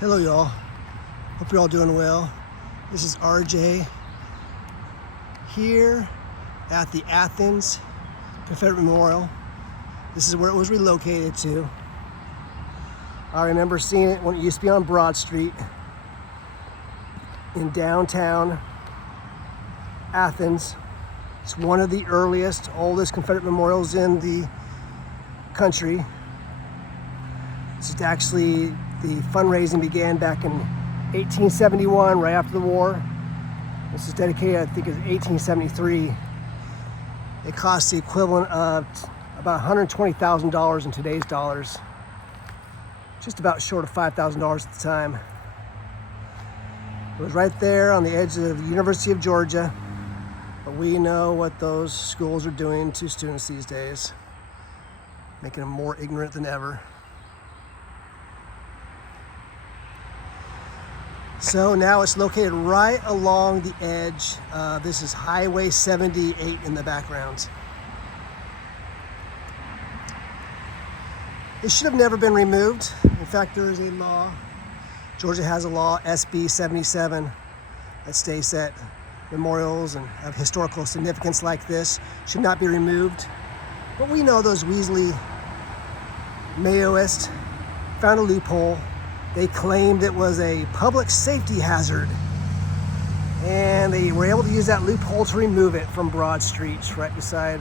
Hello y'all, hope you're all doing well. This is RJ here at the Athens Confederate Memorial. This is where it was relocated to. I remember seeing it when it used to be on Broad Street in downtown Athens. It's one of the earliest, oldest Confederate memorials in the country. This is actually, the fundraising began back in 1871, right after the war. This is dedicated, I think, in 1873. It cost the equivalent of about $120,000 in today's dollars. Just about short of $5,000 at the time. It was right there on the edge of the University of Georgia. But we know what those schools are doing to students these days, making them more ignorant than ever. So now it's located right along the edge. This is Highway 78 in the background. It should have never been removed. In fact, there is a law. Georgia has a law, SB 77, that states that memorials and of historical significance like this should not be removed. But we know those Weasley Mayoists found a loophole. They claimed it was a public safety hazard, and they were able to use that loophole to remove it from Broad Street, right beside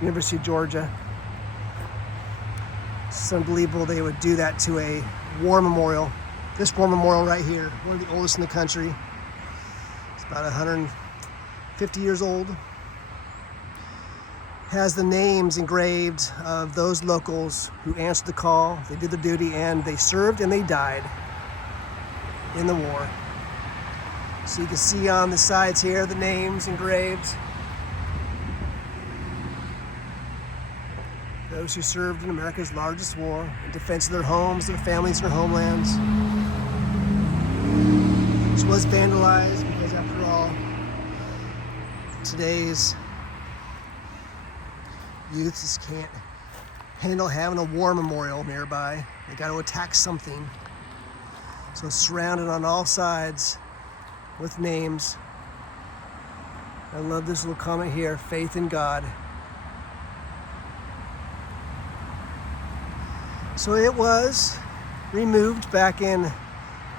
University of Georgia. It's unbelievable they would do that to a war memorial. This war memorial right here, one of the oldest in the country. It's about 150 years old. Has the names engraved of those locals who answered the call. They did their duty and they served and they died in the war. So you can see on the sides here the names engraved. Those who served in America's largest war in defense of their homes, their families, their homelands. This was vandalized because, after all, today's youth just can't handle having a war memorial nearby. They got to attack something. So it's surrounded on all sides with names. I love this little comment here, faith in God. So it was removed back in, it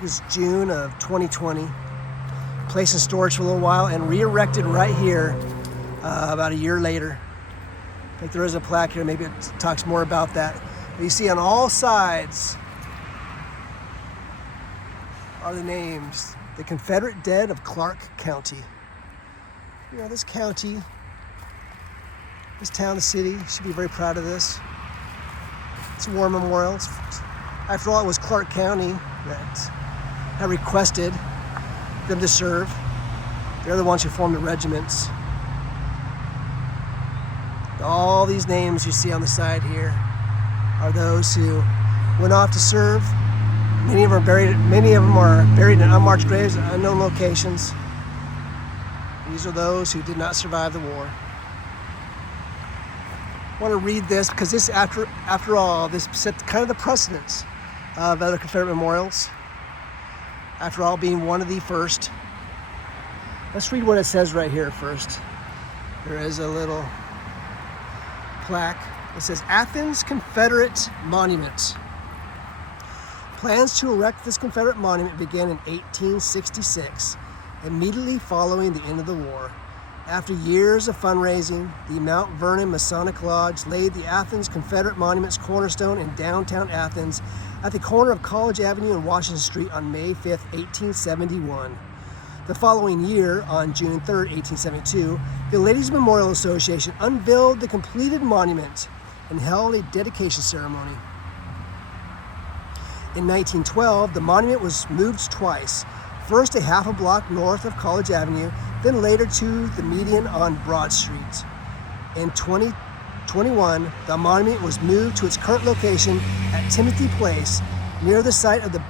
was June of 2020, placed in storage for a little while and re-erected right here about a year later. I think there is a plaque here, maybe it talks more about that. But you see on all sides are the names, the Confederate dead of Clarke County. You know, this county, this town, the city, should be very proud of this. It's a war memorial. After all, it was Clarke County that had requested them to serve. They're the ones who formed the regiments. All these names you see on the side here are those who went off to serve. Many of them are buried in unmarked graves at unknown locations. These are those who did not survive the war. I want to read this because this, after all, this set kind of the precedence of other Confederate memorials. After all, being one of the first. Let's read what it says right here first. There is a little plaque. It says, Athens Confederate Monument. Plans to erect this Confederate monument began in 1866, immediately following the end of the war. After years of fundraising, the Mount Vernon Masonic Lodge laid the Athens Confederate Monument's cornerstone in downtown Athens at the corner of College Avenue and Washington Street on May 5, 1871. The following year, on June 3, 1872, the Ladies Memorial Association unveiled the completed monument and held a dedication ceremony. In 1912, the monument was moved twice, first a half a block north of College Avenue, then later to the median on Broad Street. In 2021, the monument was moved to its current location at Timothy Place, near the site of the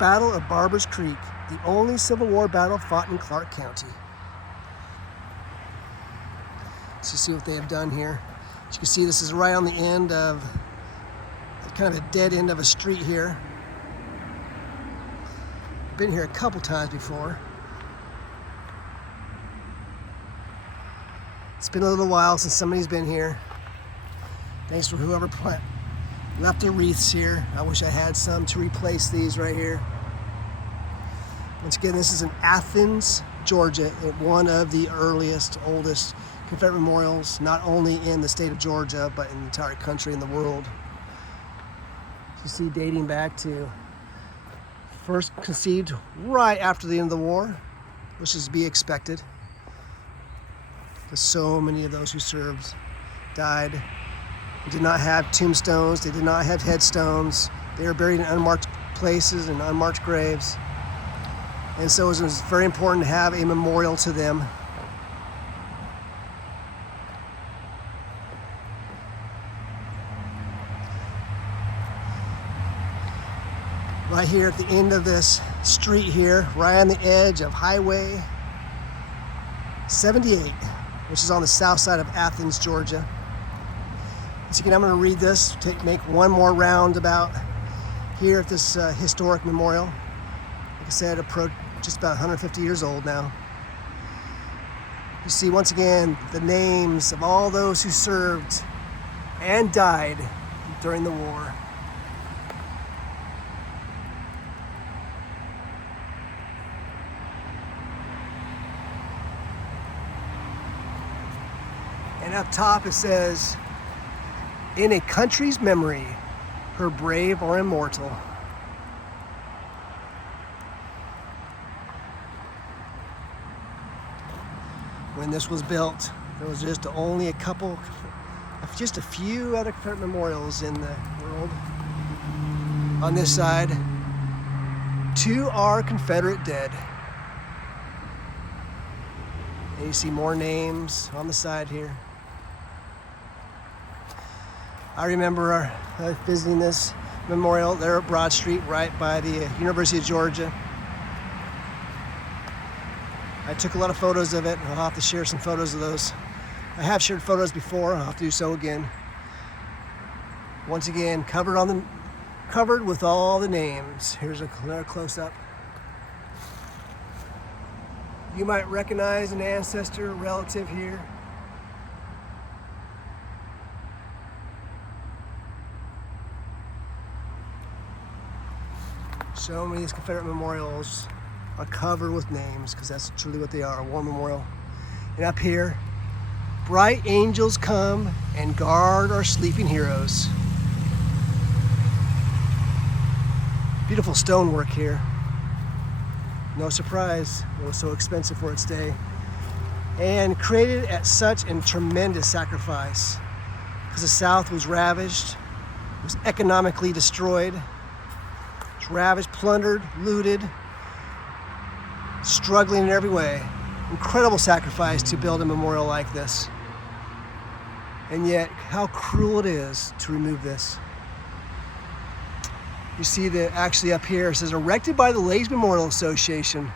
Battle of Barber Creek, the only Civil War battle fought in Clarke County. Let's see what they have done here. As you can see, this is right on the end of kind of a dead end of a street here. been here a couple times before. It's been a little while since somebody's been here. Thanks for whoever left the wreaths here. I wish I had some to replace these right here. Once again, this is in Athens, Georgia, one of the earliest, oldest Confederate memorials, not only in the state of Georgia, but in the entire country and the world. You see, dating back to first conceived right after the end of the war, which is to be expected, because so many of those who served died. They did not have tombstones, they did not have headstones, they were buried in unmarked places and unmarked graves. And so it was very important to have a memorial to them. Right here at the end of this street here, right on the edge of Highway 78, which is on the south side of Athens, Georgia. Once again, I'm going to read this, make one more roundabout here at this historic memorial. Like I said, just about 150 years old now. You see, once again, the names of all those who served and died during the war. And up top it says, "In a country's memory, her brave are immortal." When this was built, there was just only just a few other Confederate memorials in the world. On this side, to our Confederate dead. And you see more names on the side here. I remember visiting this memorial there at Broad Street, right by the University of Georgia. I took a lot of photos of it. I'll have to share some photos of those. I have shared photos before. I'll have to do so again. Once again, covered with all the names. Here's another close-up. You might recognize an ancestor, relative here. So many of these Confederate memorials are covered with names, because that's truly what they are, a war memorial. And up here, bright angels come and guard our sleeping heroes. Beautiful stonework here. No surprise, it was so expensive for its day. And created at such a tremendous sacrifice, because the South was ravaged, was economically destroyed, was ravaged, plundered, looted, struggling in every way. Incredible sacrifice to build a memorial like this. And yet, how cruel it is to remove this. You see that actually up here, it says, erected by the Ladies Memorial Association,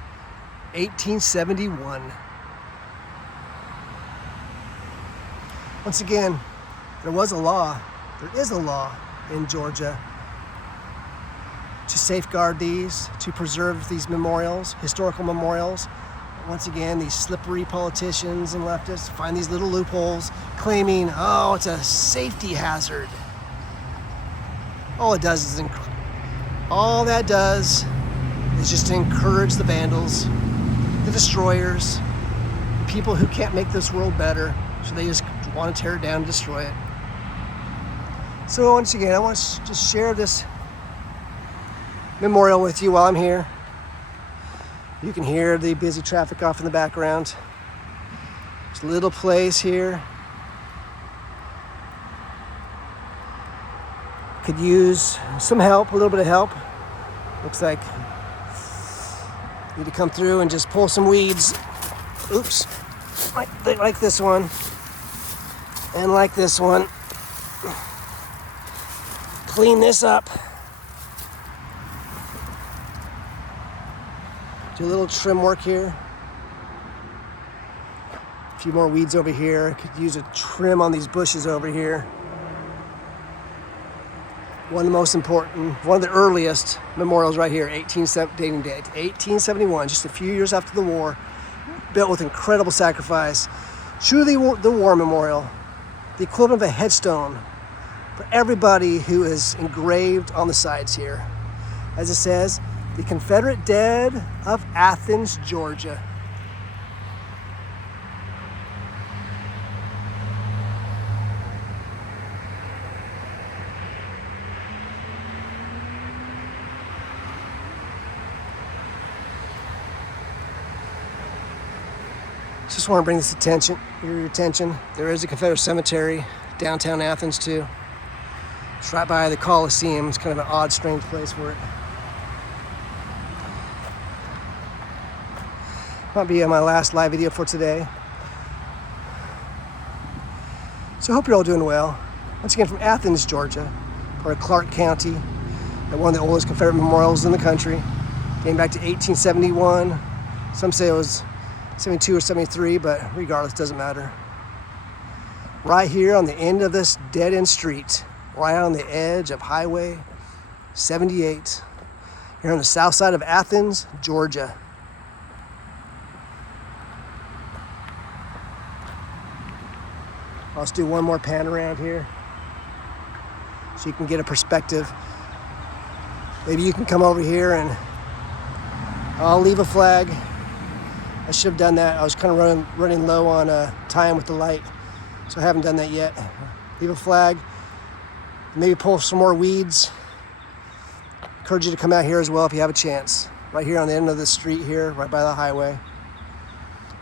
1871. Once again, there is a law in Georgia to safeguard these, to preserve these memorials, historical memorials. Once again, these slippery politicians and leftists find these little loopholes, claiming, oh, it's a safety hazard. All that does is just to encourage the vandals, the destroyers, the people who can't make this world better, so they just want to tear it down and destroy it. So once again, I want to just share this memorial with you while I'm here. You can hear the busy traffic off in the background. There's a little place here. Could use some help, a little bit of help. Looks like need to come through and just pull some weeds. Oops, like this one, and like this one. Clean this up. Do a little trim work here. A few more weeds over here. Could use a trim on these bushes over here. One of the most important, one of the earliest memorials right here, dating date, 1871, just a few years after the war, built with incredible sacrifice. Truly the war memorial, the equivalent of a headstone for everybody who is engraved on the sides here. As it says, the Confederate dead of Athens, Georgia. Just want to bring this your attention. There is a Confederate cemetery downtown Athens too. It's right by the Coliseum. It's kind of an odd, strange place for it. Might be my last live video for today. So I hope you're all doing well. Once again, from Athens, Georgia, part of Clarke County, at one of the oldest Confederate memorials in the country, dating back to 1871. Some say it was 72 or 73, but regardless, doesn't matter. Right here on the end of this dead-end street, right on the edge of Highway 78, here on the south side of Athens, Georgia. Let's do one more pan around here so you can get a perspective. Maybe you can come over here and I'll leave a flag. I should have done that. I was kind of running low on time with the light, so I haven't done that yet. Leave a flag, maybe pull some more weeds. Encourage you to come out here as well if you have a chance. Right here on the end of the street here, right by the highway.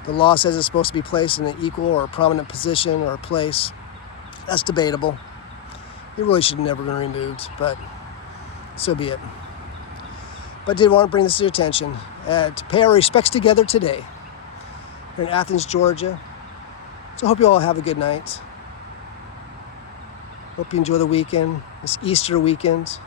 The law says it's supposed to be placed in an equal or a prominent position or a place. That's debatable. It really should have never been removed, but so be it. But I did want to bring this to your attention. To pay our respects together today. Here in Athens, Georgia. So I hope you all have a good night. Hope you enjoy the weekend, this Easter weekend.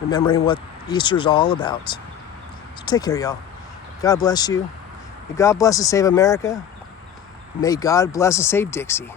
Remembering what Easter is all about. So take care, y'all. God bless you. May God bless and save America. May God bless and save Dixie.